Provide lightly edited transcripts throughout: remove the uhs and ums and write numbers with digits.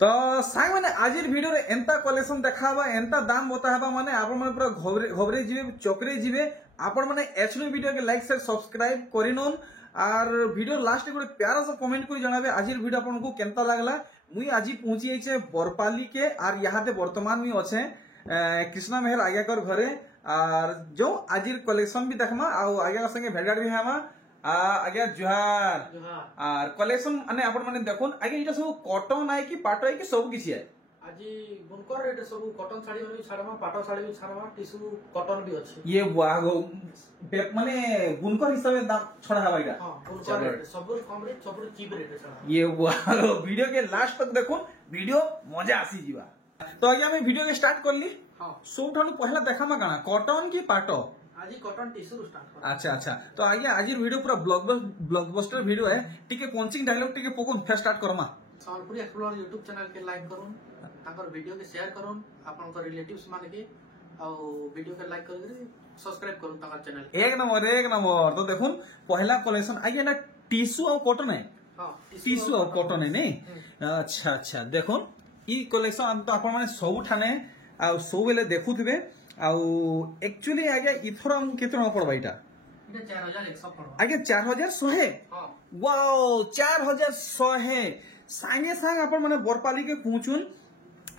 तो सांग मैंने आज वीडियो रे एंता कलेक्शन देखाबा एंता दाम बताबा माने आपण माने पूरा घबरे जीवे चौकरे जीवे आपण माने एचडी वीडियो के लाइक शेयर सब्सक्राइब करिनोन और वीडियो लास्ट गोटे प्यारा सा कमेंट कर जणाबे आज वीडियो आपन को केनता लागला। मुई आज पहुंची आइछे बरपाली के और यहाँ ते वर्तमान में अच्छे कृष्णा मेहर आज्ञाकर घरे और जो आज कलेक्शन भी देखमा आज्ञा संगे भेटघाट भी हेमा आज्ञा जुहार और कलेक्शन माने आपण माने देखोन आगे इटा सब कॉटन है कि पाटो है कि सब किछि है আজি बुनकर रेट सब कॉटन साड़ी भी छाड़मा पाटो साड़ी भी छाड़मा टिश्यू कॉटन भी अछि ये वागो माने बुनकर हिसाब से दाम छड़ा हवा इटा हां बुनकर रेट सब कम रेट सब चीप रेट छड़ा ये वागो वीडियो के लास्ट तक देखो वीडियो मजा आसी जीवा। तो आगे मैं वीडियो के स्टार्ट कर ली। हां सब ठानु पहला देखामा काना कॉटन की पाटो आज कॉटन टिश्यू स्टार्ट कर। अच्छा अच्छा तो आगे आज वीडियो पूरा ब्लॉकबस्टर वीडियो है टिके पंचिंग डायलॉग टिके पोकुन फेर start Karma. Sambalpuri explorer YouTube channel के लाइक करूं ताकर वीडियो के शेयर करूं आपन को रिलेटिव्स माने के आ वीडियो के लाइक कर सब्सक्राइब करूं ताकर चैनल एक नंबर। तो देखुन पहला कलेक्शन आगे ना टिश्यू और कॉटन है। हां टिश्यू और कॉटन है नहीं। अच्छा अच्छा देखुन ई कलेक्शन तो आपण माने सब ठाने आ सब बेले देखुथिबे आ एक्चुअली आगे इथर हम केतना पड़बा इटा इटा 4100 पड़बा आगे 4100 हां वाओ 4100 सांगे सांग आपण माने बरपाली के पहुंचुन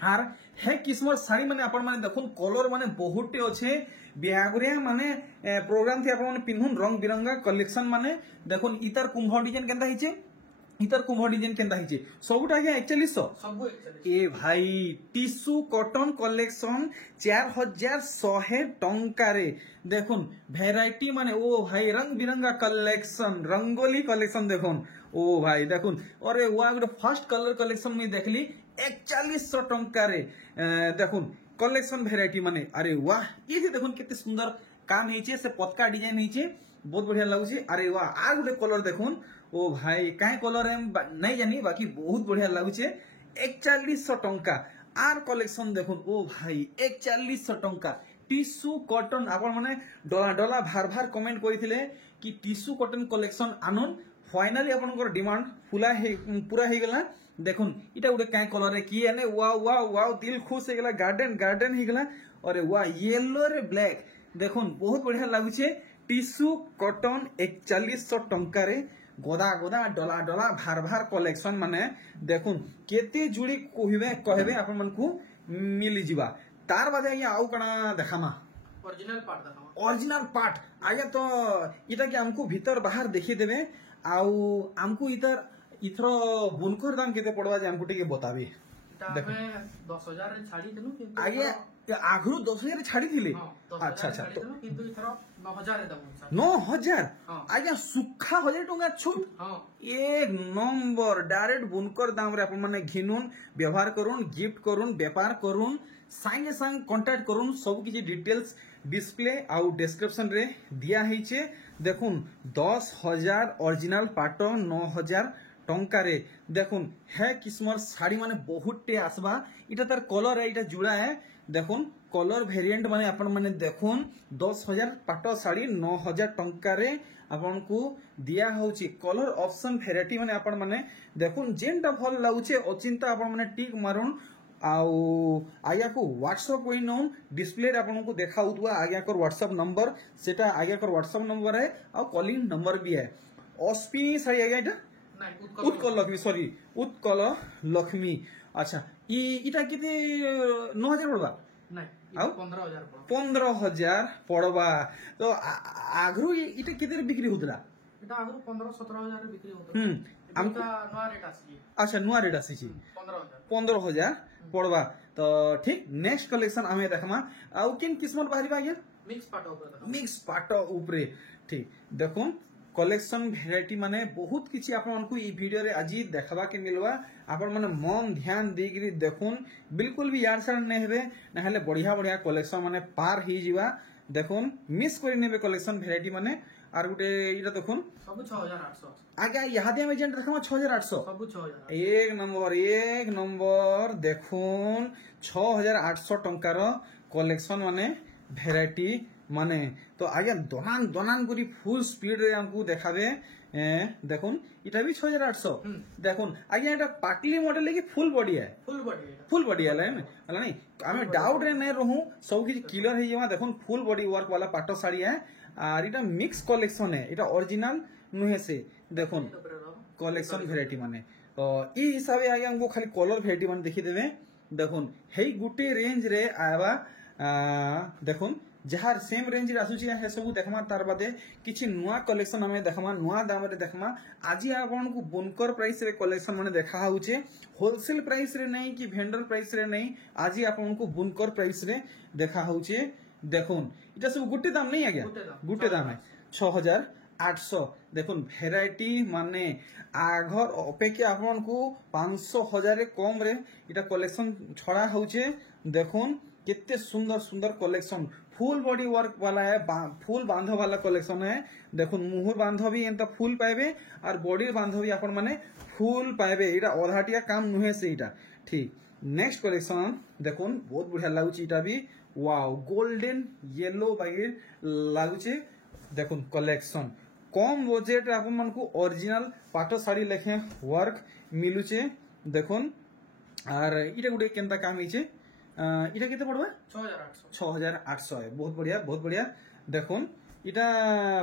आर हे किस्मर साड़ी माने आपण माने देखुन कलर माने बहुते अच्छे बिहागुरिया माने प्रोग्राम थी आपण माने पिन्हुन रंग बिरंगा कलेक्शन माने देखुन इतर कुंभ डिजाइन केंदा हिचे इतर कुंभ डिजाइन केंदा हिचे सबटा आगे 4100 सब 4100 ए भाई टिश्यू कॉटन कलेक्शन 4100 टंका रे देखुन वैरायटी माने ओ भाई रंग बिरंगा कलेक्शन रंगोली कलेक्शन देखुन ओ भाई देखुन अरे वाह गोटे फर्स्ट कलर कलेक्शन में देखली 4100 टंका रे देखुन कलेक्शन वैरायटी माने अरे वाह ये जे देखुन केते सुंदर काम हेचे से पतका डिजाइन हेचे बहुत बढ़िया लागुची। अरे वाह आ गोटे कलर देखुन ओ भाई काहे कलर हम नहीं जानी बाकी बहुत बढ़िया लागुचे 4100 टंका आर कलेक्शन देखुन ओ भाई 4100 टंका टिश्यू कॉटन आपण माने डला डला भार भार कमेंट करिथिले कि टिश्यू कॉटन कलेक्शन आनुन फाइनली आपनकर डिमांड पूरा हे गेला। देखुन इटा गोटे काहे कलर रे की आने वाओ वाओ वाओ दिल खुश हे गेला गार्डन हे गेला। अरे वाह येलो रे ब्लैक देखुन बहुत बढ़िया लागुचे टिश्यू कॉटन 4100 टंका रे गोदा गोदा डला डला भार भार कलेक्शन माने देखुन केते जुड़ी कहबे आपन मन को मिली जिबा। तार बादे आगे आउ कणा देखामा ओरिजिनल पार्ट आगे तो इटा के हमको भीतर बाहर देखि देबे आउ हमको इथर बुनकर दाम केते पड़वा जे हमको टिके बताबे। देखो 10000 रे छाड़ी देनु किंतु आगे आगरु 10000 छाड़ी थिले। अच्छा अच्छा तो किंतु इथर 9000 रे दम 9000 आगे सुखा 1000 टंका छूट एक नंबर डायरेक्ट बुनकर दाम रे अपन माने घिनुन व्यवहार करूं गिफ्ट करूं व्यापार करूं संगे संग कांटेक्ट करूं सब किछि डिटेल्स डिस्प्ले आउ डिस्क्रिप्शन रे दिया हिचे। देखुन 10000 ओरिजिनल पाटो 9000 टंका रे देखुन है किस्मर साड़ी माने बहुते आसबा इटा तार कलर है इटा जुड़ा है देखुन कलर वेरिएंट माने अपन माने देखुन 10000 पाटो साड़ी 9000 टंका रे अपन को दिया होची कलर ऑप्शन वेराइटी माने अपन माने देखुन जेनटा भल लागुचे अचिंता अपन माने टिक मारुन आउ आज्ञा को व्हाट्सएप कोई नोन डिस्प्ले अपन को देखा हुआ आज्ञा कर व्हाट्सएप नंबर सेटा आज्ञा कर व्हाट्सएप नंबर है और कॉलिंग नंबर भी है। ऑस्पी साड़ी आज्ञा इटा उत्कल लक्ष्मी सॉरी उत्कल लक्ष्मी। अच्छा इटा किते 9000 पड़बा नहीं 15000 पड़बा। तो आगरु इटा किते बिक्री होतला इटा आगरु 15-17000 रे बिक्री होतला हमका नया रेट आसी। अच्छा नया रेट आसी 15000 पड़बा। तो ठीक नेक्स्ट कलेक्शन हमें देखमा आउ किन किस्मत बाहरी बा मिक्स पाटो ऊपरे ठीक देखुन कलेक्शन वेराइटी माने बहुत किछि आपन मानकु ई वीडियो रे आज देखबा के मिलवा आपन माने मन ध्यान देगिरी देखुन बिल्कुल भी यार सार नै हेबे ना हेले बढ़िया बढ़िया कलेक्शन माने पार ही जीवा। देखुन मिस करि नेबे कलेक्शन वेराइटी माने आर गुटे इटा देखुन सब 6800 आगे यहादे में एजेंट रखमा 6800 सब 6000 एक नंबर देखुन 6800 टंका रो कलेक्शन माने वेराइटी মানে তো আজ্ঞা দনান দনান করি ফুল স্পিড রে আমকু দেখাবে দেখুন এটা भी 6800 দেখুন আজ্ঞা এটা পাটলি মডেল কি ফুল বডি है फुल बॉडी है हला नहीं हमें डाउट रे नहीं रहूं सब किसी क्लियर है जमा देखुन फुल बॉडी वर्क वाला पाटो साड़ी है और इटा मिक्स कलेक्शन है इटा ओरिजिनल नुहे से देखुन कलेक्शन भेराइटी माने तो ई हिसाबे आगे हमको खाली कलर भेराइटी माने देखि देबे देखुन हेई गुटे रेंज रे आबा देखुन जहार सेम रेंज रे आसुची है सब देखमा तार बादे किछि नुआ कलेक्शन हमें देखमा नुआ दाम रे देखमा आजी आपन को बुनकर प्राइस रे कलेक्शन माने देखा होचे होलसेल प्राइस रे नहीं कि वेंडर प्राइस रे नहीं आजी आपन को बुनकर प्राइस रे देखा होचे देखुन इटा सब गुटे दाम नहीं आ गया गुटे दाम है 6800 देखुन भेराइटी माने आघर अपेक्षा आपन को 500,000 कम रे इटा कलेक्शन छड़ा होचे देखुन कितने सुंदर सुंदर कलेक्शन फुल बॉडी वर्क वाला है फुल बांध वाला कलेक्शन है देखुन मुहुर बांध भी एंता फुल पाइबे और बॉडी बांध भी आपन माने फुल पाइबे इटा अधाटिया काम नुहे से इटा ठीक नेक्स्ट कलेक्शन देखुन बहुत बढ़िया लागुची इटा भी वाओ गोल्डन येलो बागेर लागुचे देखुन कलेक्शन कम बजेट आपन मन को ओरिजिनल पाटो साड़ी लेखे वर्क मिलुचे देखुन और इटा गुटे केनता काम हिचे इटा कितने पड़वा 6800 है बहुत बढ़िया देखुन इटा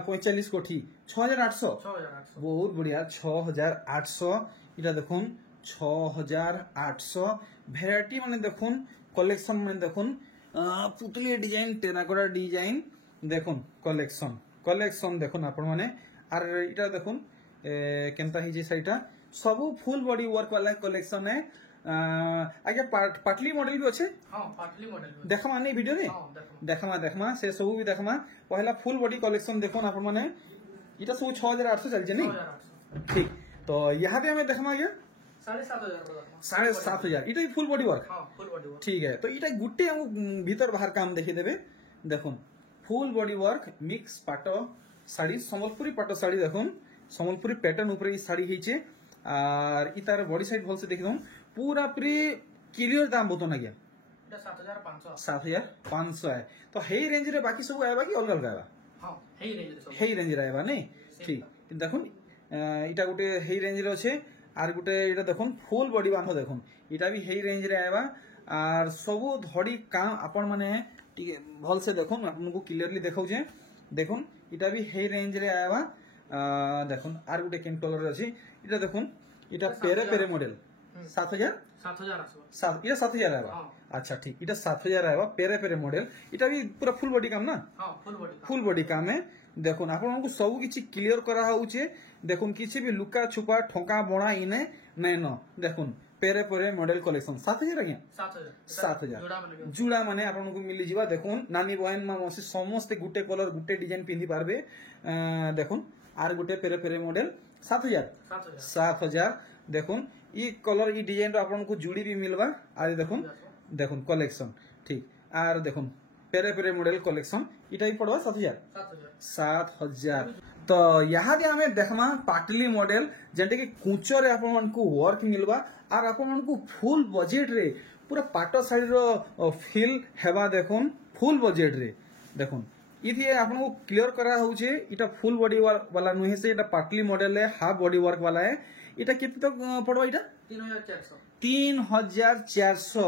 45 कोठी 6800 बहुत बढ़िया 6800 इटा देखुन 6800 भेराइटी माने देखुन कलेक्शन माने देखुन पुतली डिजाइन टेराकोटा डिजाइन देखुन कलेक्शन देखुन आपण माने आर इटा देखुन केनता हिजे साइटा सब फुल बॉडी वर्क वाला कलेक्शन है आगे पाटली मॉडल भी अच्छे देखमा नहीं वीडियो रे देखमा से सब भी देखमा पहला फुल बॉडी कलेक्शन देखो ना अपन माने इटा सब 6800 चल जे नहीं ठीक तो यहाँ पे हमें देखमा आगे 7500 इटा फुल बॉडी वर्क ठीक है तो इटा गुटे हम भीतर बाहर काम देखि देबे देखुन फुल बॉडी वर्क मिक्स पाटो साड़ी संबलपुरी पाटो साड़ी देखुन संबलपुरी पैटर्न ऊपर ई साड़ी हिचे और इतार बॉडी साइड भल से देखि दम पूरा पूरी क्लियर दाम बतो ना गया 7500 है तो हेई रेंज रे बाकी सब आएबा कि अलग अलग आएबा हेई रेंज रे आएबा नहीं ठीक देखुन इटा गुटे हेई रेंज रे अछि आर गुटे इटा देखुन फुल बॉडी बांधो देखुन इटा भी हेई रेंज रे आएबा आर सब धड़ी काम आपण माने ठीक भल से देखुन आपन को क्लियरली देखाउ जे देखुन इटा भी हेई रेंज रे आएबा देखुन आर गुटे केन कलर रे अछि इटा देखुन इटा पेरे पेरे मॉडल 7000 इटा 7000 आएगा अच्छा ठीक इटा 7000 आएगा पेरे पेरे मॉडल इटा भी पूरा फुल बॉडी काम ना फुल बॉडी काम है देखुन आपन को सब किछि क्लियर करा होउचे देखुन किछि भी लुका छुपा ठोका बणा इने नै न देखुन पेरे पेरे मॉडल कलेक्शन 7000 आज्ञा 7000 जुड़ा माने आपन को मिली जीवा देखुन नानी बहन मा मसे समस्त गुटे कलर गुटे डिजाइन पिंदी पारबे देखुन आर गुटे पेरे पेरे मॉडल 7000 देखुन ई कलर ई डिजाइन रो आपन को जुड़ी भी मिलवा आर देखुन कलेक्शन ठीक आर देखुन पेरे पेरे मॉडल कलेक्शन इटा भी पड़वा 7000 तो यहाँ दे हमें देखमा पाटली मॉडल जेंटे कि कुचो रे आपन मन को वर्क मिलवा आर आपन मन को फुल बजेट रे पूरा पाटो साड़ी रो फील हेबा देखुन फुल बजेट रे देखुन इथे आपन को क्लियर करा होउचे इटा फुल बॉडी वर्क वाला नुहे से इटा पाटली मॉडल है हाफ बॉडी वर्क वाला है इटा कितने तक पड़वा इटा 3400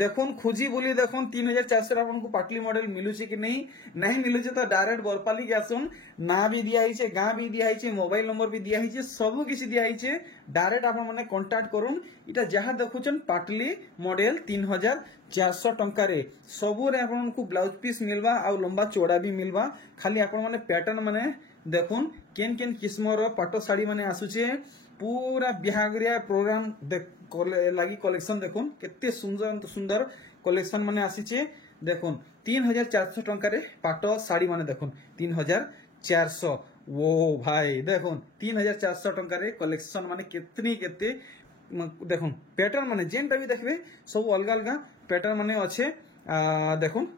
देखुन खुजी बोली देखुन 3400 आपन को पाटली मॉडल मिलुचे कि नहीं मिलुचे तो डायरेक्ट बरपाली के आसुन ना भी दिया हिचे गां भी दिया हिचे मोबाइल नंबर भी दिया हिचे सब किसी दिया हिचे डायरेक्ट आपन माने कांटेक्ट करूं इटा जहां देखुचन पाटली मॉडल 3400 टंका रे सबु रे आपन को ब्लाउज पीस मिलवा आ लंबा चौड़ा भी मिलवा खाली आपन माने पैटर्न माने देखुन केन केन किस्म रो पाटो साड़ी माने आसुचे पूरा बिहागरिया प्रोग्राम लगी कलेक्शन देखुन केते सुंदर कलेक्शन माने आसीचे देखुन 3400 टंका रे पाटो साड़ी माने देखुन 3400 वो भाई देखुन 3400 टंका रे कलेक्शन माने केतनी केते देखुन पैटर्न माने जेनटा भी देखबे सब अलग अलग पैटर्न माने अच्छे देखुन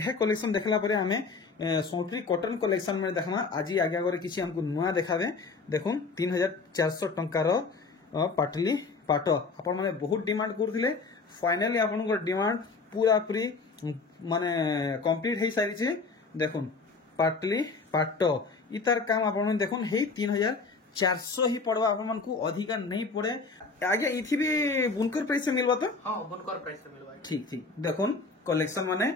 हे कलेक्शन देखला परे हमें सोनपुरी कॉटन कलेक्शन में देखमा आज आगे आगे किसी हमको नुआ देखावे देखुन 3400 टंकार पाटली पाट आपण माने बहुत डिमांड करथिले फाइनली आपण को डिमांड पूरा पूरी माने कंप्लीट हे सारी छे দেখুন পাটলি পাট ইতার কাম আপনার দেখুন হেই 3400 ही पड़वा अपन मन को अधिका नहीं पड़े आगे इथि भी बुनकर प्राइस में मिलवा तो हां बुनकर प्राइस में मिलवा ठीक ठीक देखुन कलेक्शन माने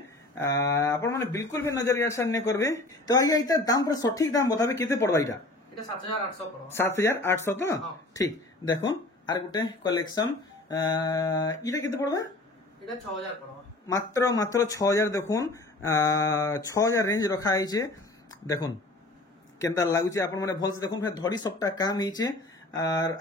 अपन माने बिल्कुल भी नजर यार नहीं करबे तो आगे इता दाम पर सटीक दाम बताबे केते पड़वा इटा এটা 7800 পড়বা 7800 तो हाँ। ठीक देखुन আর গুটে कलेक्शन इटा केते पड़वा এটা 6000 পড়বা মাত্র মাত্র 6000 দেখুন 6000 রেঞ্জ রখা হইছে দেখুন কেনতা লাগুছে আপন মানে ভলসে দেখুন ফের ধড়ি সবটা কাম হইছে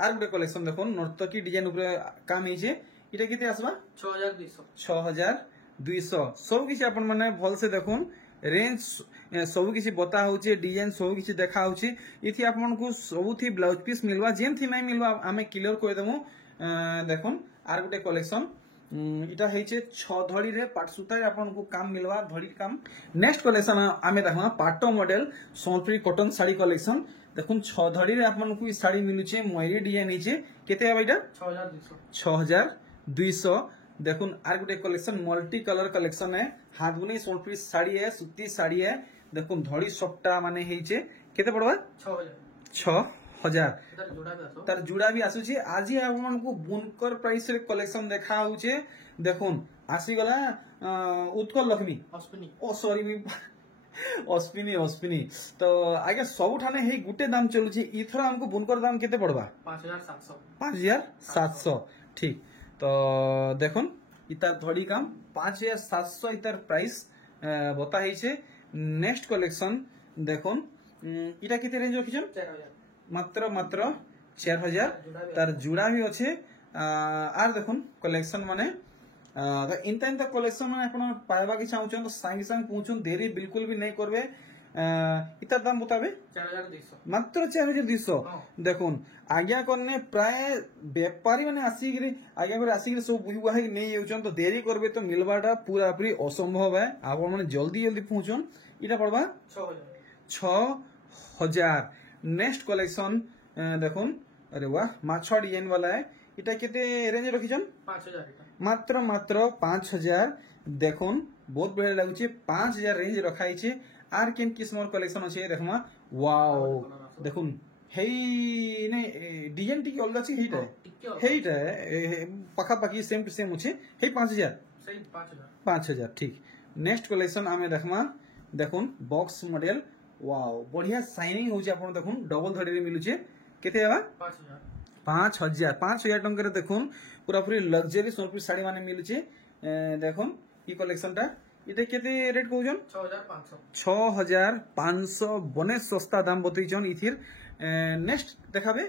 আর গুটে কালেকশন দেখুন নর্তকী ডিজাইন উপরে কাম হইছে এটা কেতে আসবা 6200 6200 সব কিছু আপন মানে ভলসে দেখুন রেঞ্জ ସବୁ କିଛି ବତା ହଉଛି ଡିଜାଇନ ସବୁ କିଛି ଦେଖା ହଉଛି ଏଠି ଆପଣଙ୍କୁ ସବୁଥି ବ୍ଲାଉଜ ପିସ୍ ମିଲବା ଯେମତି ନାଇଁ ମିଲବା ଆମେ କ୍ଲିୟର କରିଦେମୁ ଦେଖୁন আর ଗୋଟେ কলেকশন এটা হইছে 6 ধড়িরে পাট সুতারে আপনাকে কাম মিলবা ধড়ি কাম নেক্সট কলেকশন আমি দেখবা পাট মডেল সম্পূর্ণ কটন শাড়ি কলেকশন দেখুন 6 ধড়িরে আপনাকে এই শাড়ি মিলুছে ময়ূরী ডিজাইন হইছে কেতে হবে এটা 6200 দেখুন আর গোটে কলেকশন মল্টি কলর কলেকশন है हाथ बुनी सोनपुरी साड़ी है सूती साड़ी है देखुन धड़ी सबटा माने हेइचे केते पड़वा 6000 तार जुड़ा भी आसुची आज आपन को बुनकर प्राइस रे कलेक्शन देखा होचे देखुन आसी गला उत्कल लक्ष्मी अश्विनी ओ सॉरी मी अश्विनी तो आगे सब ठाने हे गुटे दाम चलुची इथरा हमको बुनकर दाम केते पड़वा 5700 ठीक तो देखुन इतार धड़ी काम 5700 इतार प्राइस बता है नेक्स्ट कलेक्शन देखुन इटा केते रेंज रखिछन 4000 मात्र मात्र 4000 तार जुड़ा भी अच्छे आर देखुन कलेक्शन माने इंता कलेक्शन माने अपन पाइबा की चाहछन तो संगे संग पहुंचुन देरी बिल्कुल भी नहीं करबे इतार दाम बताबे 4200 मात्र 4200 देखुन आज्ञा करने प्राय व्यापारी माने आसिगिरी आज्ञा करे आसिगिरी सब बुही बुहा के नहीं जाउछन तो देरी करबे तो मिलबाटा पूरा पूरी असंभव है आप माने जल्दी जल्दी पहुंचुन इटा पड़बा 6000 नेक्स्ट कलेक्शन देखुन अरे वाह माछा डिजाइन वाला है इटा केते रेंज रखिछन 5000 मात्र मात्र 5000 देखुन बहुत बढ़िया लागुचे 5000 रेंज रखाइछे आर केन किस्मर कलेक्शन अछि देखमा वाओ देखुन हेई ने डिजाइन टी अलगा छी हेइटा पाखा पाखी सेम टू सेम अछि हे 5000 सही 5000 ठीक नेक्स्ट कलेक्शन आमे देखमा देखुन बॉक्स मॉडल वाओ बढ़िया शाइनिंग होछि आपण देखुन डबल धड़ी रे मिलुचे केते हेबा 5000 टंका रे देखुन पूरा पूरी लग्जरी सोनपुरी साड़ी माने मिलुचे देखुन ई कलेक्शन टा इटे केते रेट कहउजन 6500 बने सस्ता दाम बतैछन इथिर नेक्स्ट देखाबे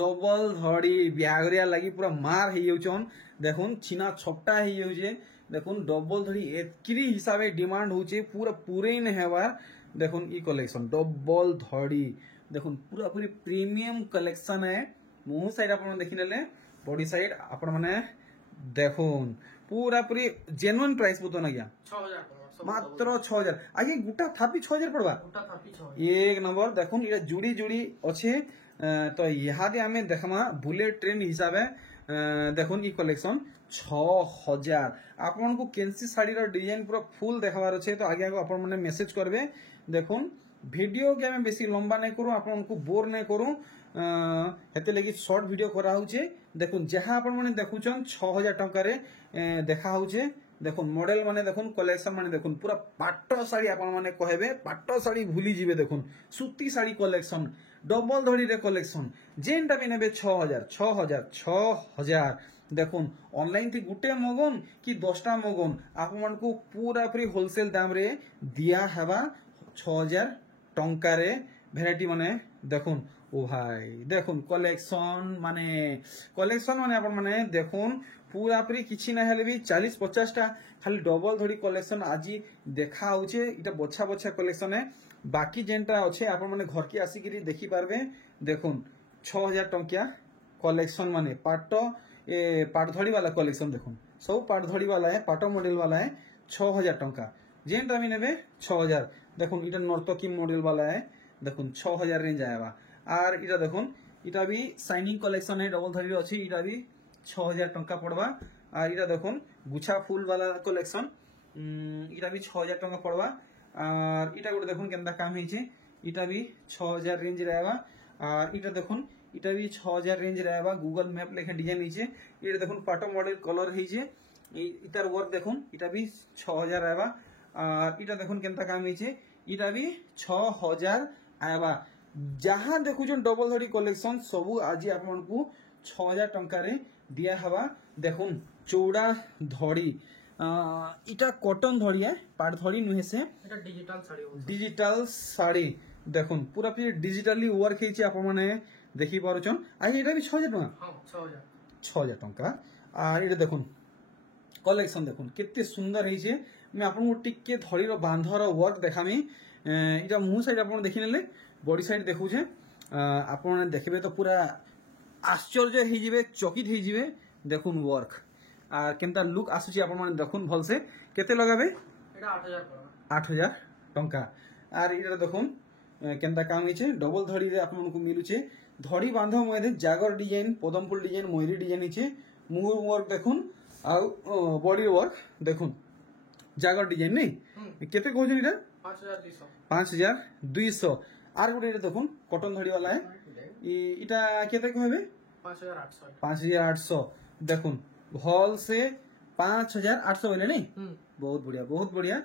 डबल धड़ी ब्यागरिया लागि पूरा मार हे जाउछन देखुन छिना छपटा हे जाउछे देखुन डबल धड़ी एतकिरी हिसाबे डिमांड होचे पूरा पूरे न हेबार देखुन ई कलेक्शन डबल धड़ी देखुन पूरा पूरी प्रीमियम कलेक्शन है मुंह साइड आपण देखिनेले बॉडी साइड आपण माने देखुन पूरा पूरी जेन्युइन प्राइस बतो ना गया 6000 मात्र 6000 आगे गुटा थापी 6000 पड़वा एक नंबर देखुन इटा जुड़ी जुड़ी अच्छे तो यहाँ दे हमें देखमा बुलेट ट्रेन हिसाब है देखुन ई कलेक्शन 6000 आपन को केंसी साड़ी रो डिजाइन पूरा फुल देखबार अच्छे तो आगे आपन माने मैसेज करबे देखुन वीडियो के हमें बेसी लंबा नहीं करूँ आपन को बोर नहीं करूँ हेते लगी शॉर्ट वीडियो करा होचे देखुन जहाँ आपण माने देखुचन 6000 टंका रे देखा होचे देखुन मॉडल माने देखुन कलेक्शन माने देखुन पूरा पाट साड़ी आपण माने कहबे पाट साड़ी भूली जिवे देखुन सूती साड़ी कलेक्शन डबल धड़ी रे कलेक्शन जेनटा भी नेबे 6000 देखुन ऑनलाइन थी गुटे मगन कि 10टा मगन आपण को पूरा पूरी होलसेल दाम रे दिया हेबा 6000 टंका रे भेराइटी माने देखुन ओ भाई देखुन कलेक्शन माने आपण माने देखुन पूरा पूरी किछि ना हेले भी 40-50 टा खाली डबल धड़ी कलेक्शन आज देखा होचे इटा बछा बछा कलेक्शन है बाकी जेनटा अच्छे आपण माने घर के आसी गिरी देखि पारबे देखुन 6000 टंकिया कलेक्शन माने पाट धड़ी वाला कलेक्शन देखुन सब पाट धड़ी वाला है पाट मॉडल वाला है 6000 टंका जेनटा भी नेबे 6000 देखुन इटा नर्तकी मॉडल वाला है देखुन 6000 रेंज आएगा आर इटा देखुन इटा भी शाइनिंग कलेक्शन है डबल धड़ी अच्छी इटा भी 6000 टंका पड़वा आर इटा देखुन गुछा फुल वाला कलेक्शन इटा भी 6000 टंका पड़वा আর এটা গোটে দেখুন কেনতা কাম হয়েছে এটা भी 6000 रेंज रहेगा আর এটা দেখুন এটা भी 6000 रेंज रहेगा गूगल मैप लेखे डिजाइन হয়েছে এটা দেখুন পাটো মডেল কলর হয়েছে ইতার ওয়ার্ক দেখুন এটা भी 6000 रहेगा আর এটা দেখুন কেনতা কাম হয়েছে এটা भी 6000 आएगा जहाँ देखुन डबल धड़ी कलेक्शन सबू आज आपको 6000 टंका रे दिया हवा देखुन चौड़ा धड़ी इटा कॉटन धड़ी है पाट धड़ी नुहे से এটা ডিজিটাল শাড়ি डिजिटल शाड़ी देखुन पूरा पूरी डिजिटली वर्क होइছে आप माने देखि पारुछन आ एटा भी 6000 टंका हां 6000 6000 टंका और ये देखुन कलेक्शन देखुन केते सुंदर होइছে मैं आपको टिके धड़ीर बांधर वर्क देखामी इटा मुह साइड आप देखि नेले बॉडी साइड देखु छे आप देखबे तो पूरा आश्चर्य हो जिवे चकित हो जिवे देखुन वर्क আর কেনতা লুক আসুছি আপনার দেখুন ভালসে কেতে লাগাবে এটা 8000 পড়বা 8000 টঙ্কা আর এটা দেখুন কেনতা কাম হইছে ডবল ধড়ি রে আপনাকে মিলুছে ধড়ি বাঁধ মধ্যে জাগর ডিজাইন পদম ফুল ডিজাইন ময়ূরী ডিজাইন হইছে মুহ ওয়ার্ক দেখুন আর বডি ওয়ার্ক দেখুন জাগর ডিজাইন নেই কেতে কইছেন এটা 5200 আর গোটে এটা দেখুন কটন ধড়ি वाला है এটা কেতে কইবে 5800 দেখুন भल से 5800 बोले नहीं बहुत बढ़िया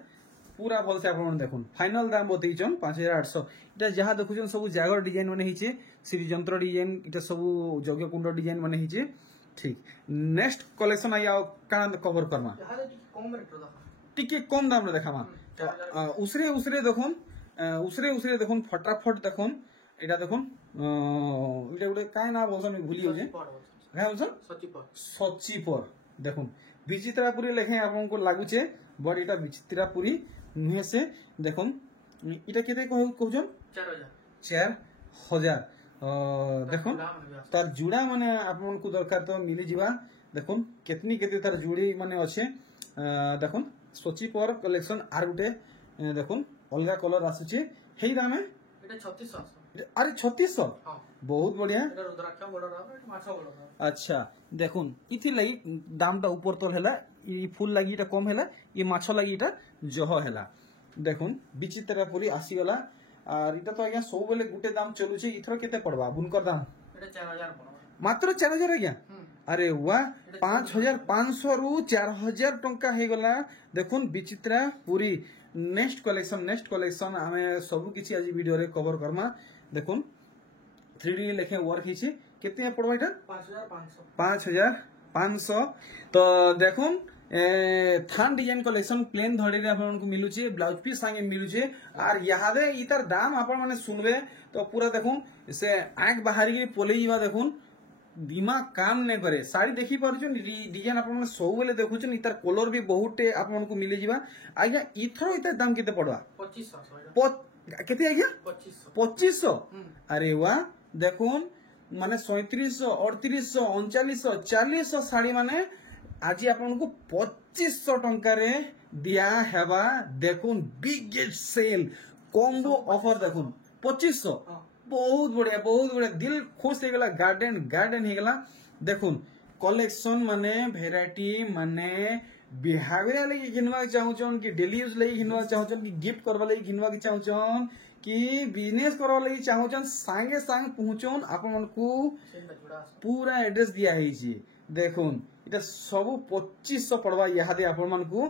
पूरा भल से आप देखुन फाइनल दाम बतईचन 5800 इटा जहाँ देखुन सब जागर डिजाइन माने हिचे श्री यंत्र डिजाइन इटा सब यज्ञ कुंड डिजाइन माने हिचे ठीक नेक्स्ट कलेक्शन आया कान कवर करमा टिके कम दाम रे देखामा उसरे उसरे देखुन फटाफट देखुन इटा देखुन इटा गुटे काई ना बोलसन भूली हो जे सचिपर देखुन विचित्रापुरी लेखे आपको लगुचे बट इटा विचित्रापुरी नुहे से देखुन इटा केते कहजन 4000 देखुन तार जुड़ा माने आपको दरकार तो मिली जीवा देखुन केतनी केते तार जुड़ी माने अच्छे देखुन सचिपर कलेक्शन आर गुटे देखुन अलगा कलर आसुचे हेई दामे এটা 3600 अरे 3600 बहुत बढ़िया এটা রুদ্রাক্ষ বড় না এটা মাছ বড় না अच्छा देखुन इथि लगी दामटा ऊपर तल हैला ई फूल लगी इटा कम हैला ई माछ लगी इटा जह हैला देखुन विचित्रापुरी आसी गला और इटा तो आज्ञा सब बेले गुटे दाम चलुचे इथर केते पड़बा बुनकर दाम এটা 4000 পড়বা मात्र 4000 आज्ञा अरे वाह 5500 रु 4000 टंका हे गला देखुन विचित्रापुरी नेक्स्ट कलेक्शन हमें सब किछि आज वीडियो रे कवर करमा देखुन 3D लेखे वर्क हिचे केते पड़बा इटा 5500 तो देखुन थान डिजाइन कलेक्शन प्लेन धड़ी रे आपन मिलुचे ब्लाउज पीस संगे मिलुचे और यहादे इतार दाम आपन माने सुनबे तो पूरा देखुन से आंख बाहर के पोले जीवा देखुन दिमाग काम नहीं करे साड़ी देखी पारुछन डिजाइन आपन माने सब बेले देखुछन इतार कलर भी बहुते आपन को मिले जीवा आज्ञा इथरो इतार दाम केते पड़वा 2500 केते आज्ञा 2500 अरे वाह देखुन माने 3700 3800 3900 4000 साड़ी माने आज आपको 2500 टंका रे दिया हेबा देखुन बिगेस्ट सेल कॉम्बो ऑफर देखुन 2500 बहुत बढ़िया दिल खुश हो गला गार्डन हो गला देखुन कलेक्शन माने वेराइटी माने बिहाविया लगी घिनवा चाहूचन कि डेली यूज लगी घिनवा चाहूचन कि गिफ्ट करवा लगी घिनवा के चाहूचन कि बिजनेस करवा लगी चाहूचन संगे संग पहुंचन आपन को पूरा एड्रेस दिया है जी देखुन इटा सब 2500 पड़वा यहादे आपन मन को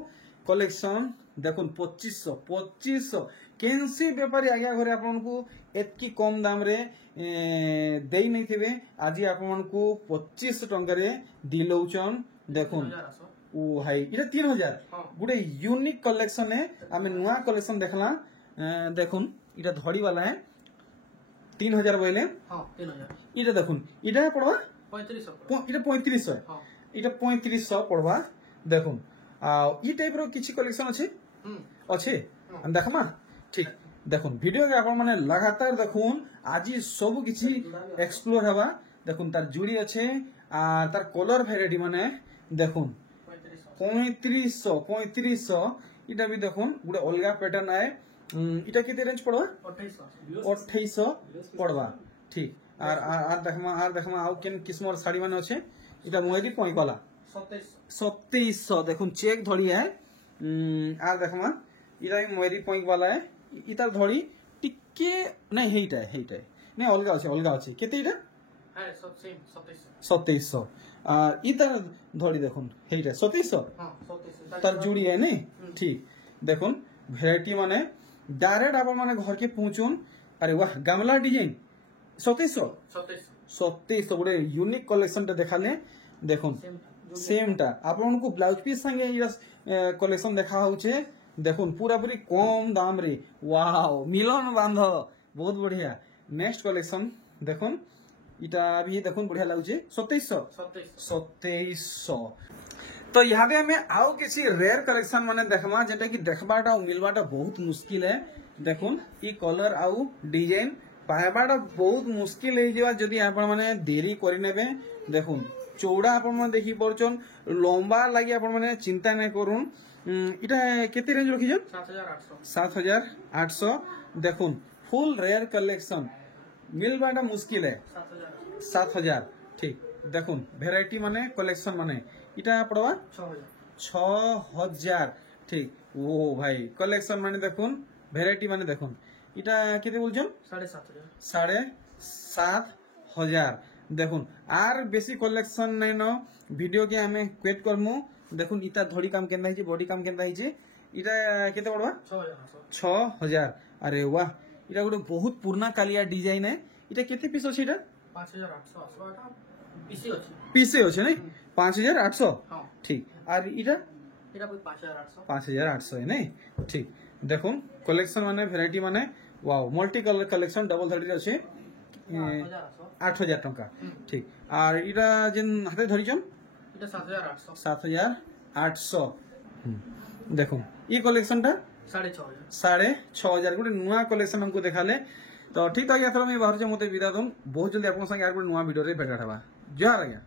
कलेक्शन देखुन 2500 केनसी व्यापारी आज्ञा घरे आपन को एतकी कम दाम रे देई नहीं थिबे आज आपन को 2500 टंका रे दिलौचन देखुन ओ हाई इटा 3000 गुडे यूनिक कलेक्शन है हमें नुआ कलेक्शन देखला देखुन इटा धड़ी वाला है 3000 बोले हां 3000 इटा देखुन इटा पड़वा 3500 इटा 3500 इटा 3500 पड़वा देखुन आ ई टाइप रो किछि कलेक्शन अछि हम देखमा ठीक देखुन वीडियो के आपन माने लगातार देखुन आज सब किछि एक्सप्लोर हवा देखुन तार जुड़ी अछि आ तार कलर वेराइटी माने देखुन 3500 इटा भी देखुन गुडे अलगा पैटर्न आए इटा केते रेंज पड़वा 2800 पड़वा ठीक आर देखमा आउ केन किस्मर साड़ी माने अछि इटा मोयरी पॉइ वाला 2700 देखुन चेक धड़ी है आर देखमा इटा भी मेरी पॉइंट वाला है इतार धड़ी टिके नहीं हेइटा नहीं अलगा अछि केते इटा है सब सेम 2700 इतार धड़ी देखुन हेइटा 2700 हां 2700 तार जुड़ी है नहीं ठीक देखुन वैरायटी माने डायरेक्ट आप माने घर के पहुंचुन अरे वाह गमला डिजाइन 2700 गोटे यूनिक कलेक्शन टा देखाले देखुन सेम टा आपन को ब्लाउज पीस संगे कलेक्शन देखा होचे देखुन पूरा पूरी कम दाम रे वाओ मिलन बांध बहुत बढ़िया नेक्स्ट कलेक्शन देखुन इटा भी देखुन बढ़िया लागुचे 2700 तो यहाँ पे हमें आओ किसी रेयर कलेक्शन माने देखमा जेटा कि देखबाटा मिलबाटा बहुत मुश्किल है देखुन ई कलर आउ डिजाइन पाइबाटा बहुत मुश्किल है जेवा जदी आपण माने देरी करि नेबे देखुन चौड़ा आपण माने देखि परचन लंबा लागि आपण माने चिंता नै करूं इटा केते रेंज रखि जन 7800 देखुन फुल रेयर कलेक्शन मिलबाटा मुश्किल है 7000 ठीक देखुन वैरायटी माने कलेक्शन माने इटा पड़वा 6000 ठीक ओ भाई कलेक्शन माने देखुन वैरायटी माने देखुन इटा केते बोलछन 7500 देखुन आर बेसी कलेक्शन नै न वीडियो के हमें क्वेट करमु देखुन इटा धड़ी काम केनदा हिचे बॉडी काम केनदा हिचे इटा केते पड़वा 6000 अरे वाह इटा गोटे बहुत पुराना कालिया डिजाइन है इटा केते पीस अछि इटा 5800 पीसे अछि नै 5800 हां ठीक और इटा 5800 है नहीं ठीक देखुन कलेक्शन माने वैरायटी माने wow multi colour collection double thirty अछि 8000 टंका ठीक और इटा जेन हाथे धरिछन इटा 7800 देखुन ई कलेक्शन टा 6500 गोटे नुआ कलेक्शन हमको देखाले तो ठीक था मैं बाहर से मते विदा दम बहुत जल्दी आपन संगे आर गोटे नुआ वीडियो रे भेटा हबा जय आज्ञा।